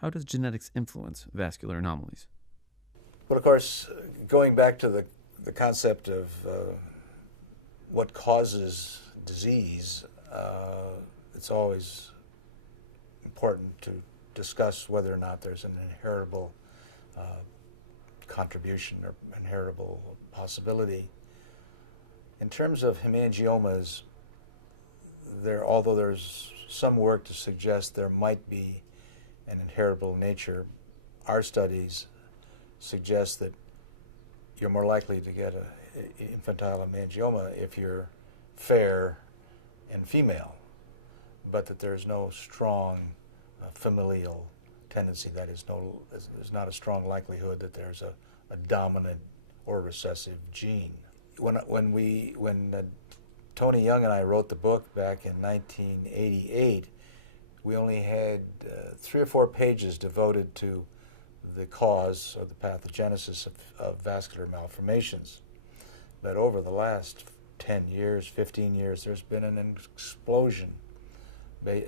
How does genetics influence vascular anomalies? But of course, going back to the concept of what causes disease, it's always important to discuss whether or not there's an inheritable contribution or inheritable possibility. In terms of hemangiomas, although there's some work to suggest there might be an inheritable nature, our studies suggest that you're more likely to get an infantile hemangioma if you're fair and female, but that there's no strong familial tendency. That is, there's not a strong likelihood that there's a dominant or recessive gene. When Tony Young and I wrote the book back in 1988, we only had 3 or 4 pages devoted to the cause or the pathogenesis of vascular malformations. But over the last 10 years, 15 years, there's been an explosion in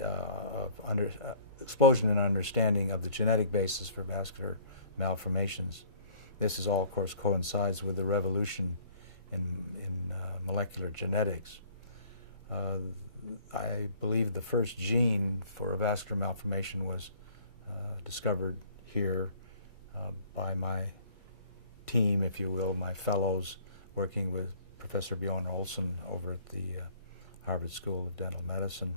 understanding of the genetic basis for vascular malformations. This is all, of course, coincides with the revolution in molecular genetics. I believe the first gene for a vascular malformation was discovered here by my team, if you will, my fellows, working with Professor Bjorn Olsen over at the Harvard School of Dental Medicine.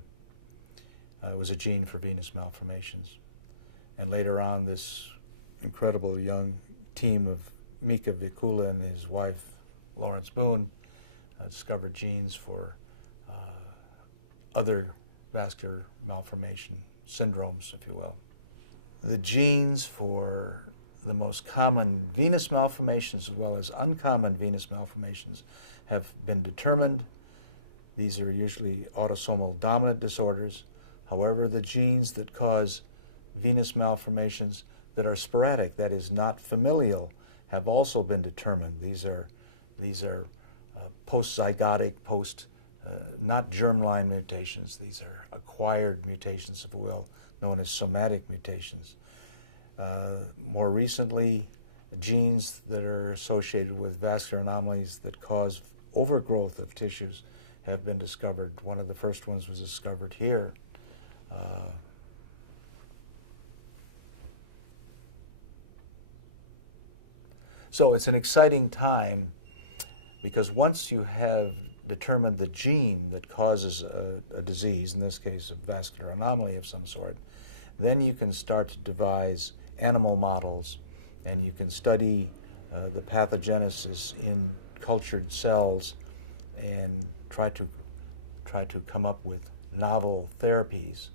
It was a gene for venous malformations. And later on, this incredible young team of Mika Vikula and his wife, Lawrence Boone, discovered genes for other vascular malformation syndromes, if you will. The genes for the most common venous malformations as well as uncommon venous malformations have been determined. These are usually autosomal dominant disorders. However, the genes that cause venous malformations that are sporadic, that is not familial, have also been determined. These are post-zygotic, not germline mutations. These are acquired mutations, if you will, known as somatic mutations. More recently, genes that are associated with vascular anomalies that cause overgrowth of tissues have been discovered. One of the first ones was discovered here. So it's an exciting time because once you have determined the gene that causes a disease, in this case a vascular anomaly of some sort, then you can start to devise animal models and you can study the pathogenesis in cultured cells and try to come up with novel therapies